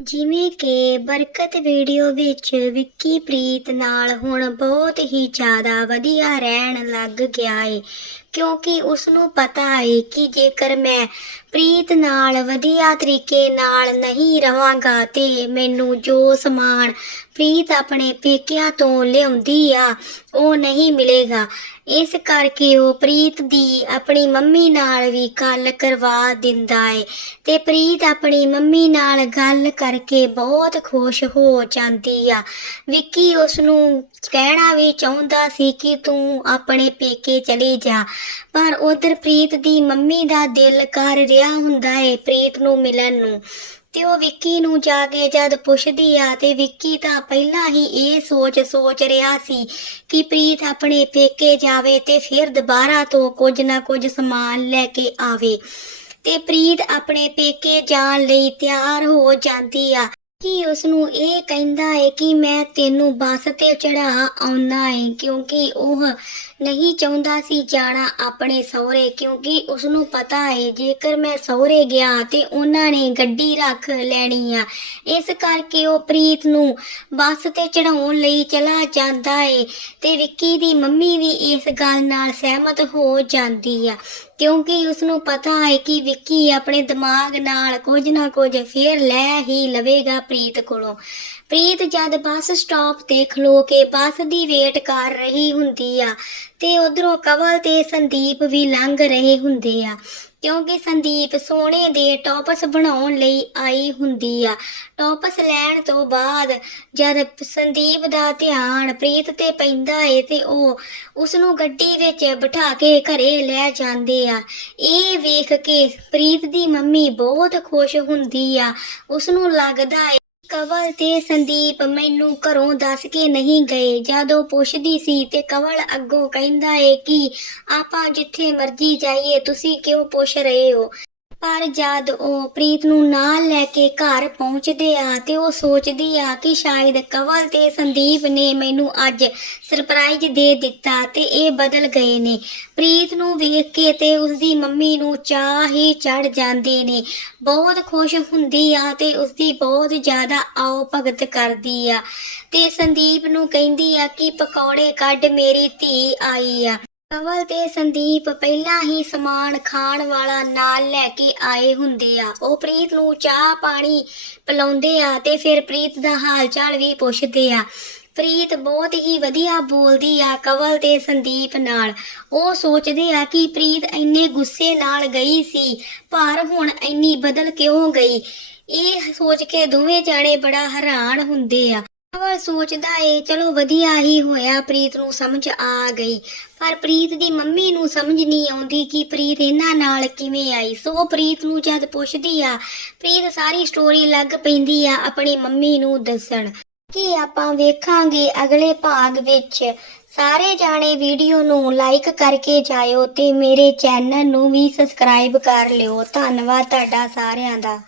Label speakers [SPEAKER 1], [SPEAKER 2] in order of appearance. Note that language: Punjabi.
[SPEAKER 1] ਜਿਵੇਂ ਕਿ ਬਰਕਤ ਵੀਡੀਓ ਵਿੱਚ ਵਿੱਕੀ ਪ੍ਰੀਤ ਨਾਲ ਹੁਣ ਬਹੁਤ ਹੀ ਜ਼ਿਆਦਾ ਵਧੀਆ ਰਹਿਣ ਲੱਗ ਗਿਆ ਏ। ਕਿਉਂਕਿ ਉਸ ਨੂੰ ਪਤਾ ਹੈ ਕਿ ਜੇਕਰ ਮੈਂ ਪ੍ਰੀਤ ਨਾਲ ਵਧੀਆ ਤਰੀਕੇ ਨਾਲ ਨਹੀਂ ਰਵਾਂਗਾ ਤੇ ਮੈਨੂੰ ਜੋ ਸਮਾਨ ਪ੍ਰੀਤ ਆਪਣੇ ਪੇਕਿਆਂ ਤੋਂ ਲਿਆਉਂਦੀ ਆ, ਉਹ ਨਹੀਂ ਮਿਲੇਗਾ। ਇਸ ਕਰਕੇ ਉਹ ਪ੍ਰੀਤ ਦੀ ਆਪਣੀ ਮੰਮੀ ਨਾਲ ਵੀ ਗੱਲ ਕਰਵਾ ਦਿੰਦਾ ਏ ਤੇ ਪ੍ਰੀਤ ਆਪਣੀ ਮੰਮੀ ਨਾਲ ਗੱਲ ਕਰਕੇ ਬਹੁਤ ਖੁਸ਼ ਹੋ ਜਾਂਦੀ ਆ। ਵਿੱਕੀ ਉਸ ਨੂੰ ਕਹਿਣਾ ਵੀ ਚਾਹੁੰਦਾ ਸੀ ਕਿ ਤੂੰ ਆਪਣੇ ਪੇਕੇ ਚਲੀ ਜਾ। ਪਰ ਉਧਰ ਪ੍ਰੀਤ ਦੀ ਮੰਮੀ ਦਾ ਦਿਲ ਕਰ ਰਿਹਾ ਹੁੰਦਾ ਏ ਪ੍ਰੀਤ ਨੂੰ ਮਿਲਣ ਨੂੰ। ਤੇ ਉਹ ਵਿੱਕੀ ਨੂੰ ਜਾ ਕੇ ਜਦ ਪੁੱਛਦੀ ਆ ਤੇ ਵਿੱਕੀ ਤਾਂ ਪਹਿਲਾਂ ਹੀ ਇਹ ਸੋਚ ਸੋਚ ਰਿਹਾ ਸੀ ਕਿ ਪ੍ਰੀਤ ਆਪਣੇ ਪੇਕੇ ਜਾਵੇ ਤੇ ਫਿਰ ਦੁਬਾਰਾ ਤੋਂ ਕੁਝ ਨਾ ਕੁਝ ਸਮਾਨ ਲੈ ਕੇ ਆਵੇ। ਤੇ ਪ੍ਰੀਤ ਆਪਣੇ ਪੇਕੇ ਜਾਣ ਲਈ ਤਿਆਰ ਹੋ ਜਾਂਦੀ ਆ। ਕਿ ਉਸ ਨੂੰ ਇਹ ਕਹਿੰਦਾ ਹੈ ਕਿ ਮੈਂ ਤੈਨੂੰ ਬੱਸ ਤੇ ਚੜਾ ਆਉਣਾ ਹੈ ਕਿਉਂਕਿ ਉਹ ਨਹੀਂ ਚਾਹੁੰਦਾ ਸੀ ਜਾਣਾ ਆਪਣੇ ਸਹੁਰੇ, ਕਿਉਂਕਿ ਉਸ ਨੂੰ ਪਤਾ ਹੈ, ਜੇਕਰ ਮੈਂ ਸਹੁਰੇ ਗਿਆ ਤੇ ਉਹਨਾਂ ਨੇ ਗੱਡੀ ਰੱਖ ਲੈਣੀ ਆ। ਇਸ ਕਰਕੇ ਉਹ ਪ੍ਰੀਤ ਨੂੰ ਬੱਸ ਤੇ ਚੜਾਉਣ ਲਈ ਚਲਾ ਜਾਂਦਾ ਏ ਤੇ ਵਿੱਕੀ ਦੀ ਮੰਮੀ ਵੀ ਇਸ ਗੱਲ ਨਾਲ ਸਹਿਮਤ ਹੋ ਜਾਂਦੀ ਆ। ਕਿਉਂਕਿ ਉਸ ਨੂੰ ਪਤਾ ਹੈ ਕਿ ਵਿੱਕੀ ਆਪਣੇ ਦਿਮਾਗ ਨਾਲ ਕੁਝ ਨਾ ਕੁਝ ਫੇਰ ਲੈ ਹੀ ਲਵੇਗਾ ਪ੍ਰੀਤ ਕੋਲੋਂ। ਪ੍ਰੀਤ ਜਦ ਬੱਸ ਸਟਾਪ ਤੇ ਖਲੋ ਕੇ ਬੱਸ ਦੀ ਵੇਟ ਕਰ ਰਹੀ ਹੁੰਦੀ ਆ ਤੇ ਉਧਰੋਂ ਕਵਲ ਤੇ ਸੰਦੀਪ ਵੀ ਲੰਘ ਰਹੇ ਹੁੰਦੇ ਆ, ਕਿਉਂਕਿ ਸੰਦੀਪ ਸੋਨੇ ਦੇ ਟੌਪਸ ਬਣਾਉਣ ਲਈ ਆਈ ਹੁੰਦੀ ਆ। ਟੌਪਸ ਲੈਣ ਤੋਂ ਬਾਅਦ ਜਦ ਸੰਦੀਪ ਦਾ ਧਿਆਨ ਪ੍ਰੀਤ ਤੇ ਪੈਂਦਾ ਏ ਤੇ ਉਹ ਉਸ ਨੂੰ ਗੱਡੀ ਵਿੱਚ ਬਿਠਾ ਕੇ ਘਰੇ ਲੈ ਜਾਂਦੇ ਆ। ਇਹ ਵੇਖ ਕੇ ਪ੍ਰੀਤ ਦੀ ਮੰਮੀ ਬਹੁਤ ਖੁਸ਼ ਹੁੰਦੀ ਆ। ਉਸ ਨੂੰ ਲੱਗਦਾ ਏ ਕਵਲ ਤੇ ਸੰਦੀਪ ਮੈਨੂੰ ਘਰੋਂ ਦੱਸ ਕੇ ਨਹੀਂ ਗਏ। ਜਦੋਂ ਪੁੱਛਦੀ ਸੀ ਤੇ ਕਵਲ ਅੱਗੋਂ ਕਹਿੰਦਾ ਏ ਕਿ ਆਪਾਂ ਜਿੱਥੇ ਮਰਜ਼ੀ ਜਾਈਏ, ਤੁਸੀਂ ਕਿਉਂ ਪੁੱਛ ਰਹੇ ਹੋ? ਪਰ ਜਦ ਉਹ ਪ੍ਰੀਤ ਨੂੰ ਨਾਲ ਲੈ ਕੇ ਘਰ ਪਹੁੰਚਦੇ ਆ ਤੇ ਉਹ ਸੋਚਦੀ ਆ ਕਿ ਸ਼ਾਇਦ ਕਵਲ ਤੇ ਸੰਦੀਪ ਨੇ ਮੈਨੂੰ ਅੱਜ ਸਰਪ੍ਰਾਈਜ਼ ਦੇ ਦਿੱਤਾ ਤੇ ਇਹ ਬਦਲ ਗਏ ਨੇ। ਪ੍ਰੀਤ ਨੂੰ ਵੇਖ ਕੇ ਤੇ ਉਸਦੀ ਮੰਮੀ ਨੂੰ ਚਾਹ ਹੀ ਚੜ ਜਾਂਦੇ ਨੇ। ਬਹੁਤ ਖੁਸ਼ ਹੁੰਦੀ ਆ ਤੇ ਉਸਦੀ ਬਹੁਤ ਜ਼ਿਆਦਾ ਆਓ ਭਗਤ ਕਰਦੀ ਆ। ਤੇ ਸੰਦੀਪ ਨੂੰ ਕਹਿੰਦੀ ਆ ਕਿ ਪਕੌੜੇ ਕੱਢ ਮੇਰੀ ਧੀ ਆਈ ਆ। ਕੰਵਲ ਤੇ ਸੰਦੀਪ ਪਹਿਲਾਂ ਹੀ ਸਮਾਨ ਖਾਣ ਵਾਲਾ ਨਾਲ ਲੈ ਕੇ ਆਏ ਹੁੰਦੇ ਆ। ਉਹ ਪ੍ਰੀਤ ਨੂੰ ਚਾਹ ਪਾਣੀ ਪਿਲਾਉਂਦੇ ਆ ਤੇ ਫਿਰ ਪ੍ਰੀਤ ਦਾ ਹਾਲ ਚਾਲ ਵੀ ਪੁੱਛਦੇ ਆ। ਪ੍ਰੀਤ ਬਹੁਤ ਹੀ ਵਧੀਆ ਬੋਲਦੀ ਆ ਕਵਲ ਤੇ ਸੰਦੀਪ ਨਾਲ। ਉਹ ਸੋਚਦੇ ਆ ਕਿ ਪ੍ਰੀਤ ਇੰਨੇ ਗੁੱਸੇ ਨਾਲ ਗਈ ਸੀ, ਪਰ ਹੁਣ ਇੰਨੀ ਬਦਲ ਕਿਉਂ ਗਈ? ਇਹ ਸੋਚ ਕੇ ਦੋਵੇਂ ਜਾਣੇ ਬੜਾ ਹੈਰਾਨ ਹੁੰਦੇ ਆ। ਕਵਲ ਸੋਚਦਾ ਏ, ਚਲੋ ਵਧੀਆ ਹੀ ਹੋਇਆ, ਪ੍ਰੀਤ ਨੂੰ ਸਮਝ ਆ ਗਈ। ਪਰ ਪ੍ਰੀਤ ਦੀ ਮੰਮੀ ਨੂੰ ਸਮਝ ਨਹੀਂ ਆਉਂਦੀ ਕਿ ਪ੍ਰੀਤ ਇਹਨਾਂ ਨਾਲ ਕਿਵੇਂ ਆਈ। ਸੋ ਪ੍ਰੀਤ ਨੂੰ ਜਦ ਪੁੱਛਦੀ ਆ, ਪ੍ਰੀਤ ਸਾਰੀ ਸਟੋਰੀ ਲੱਗ ਪੈਂਦੀ ਆ ਆਪਣੀ ਮੰਮੀ ਨੂੰ ਦੱਸਣ। ਕਿ ਆਪਾਂ ਵੇਖਾਂਗੇ ਅਗਲੇ ਭਾਗ ਵਿੱਚ। ਸਾਰੇ ਜਾਣੇ ਵੀਡੀਓ ਨੂੰ ਲਾਈਕ ਕਰਕੇ ਜਾਇਓ ਤੇ ਮੇਰੇ ਚੈਨਲ ਨੂੰ ਵੀ ਸਬਸਕ੍ਰਾਈਬ ਕਰ ਲਿਓ। ਧੰਨਵਾਦ ਤੁਹਾਡਾ ਸਾਰਿਆਂ ਦਾ।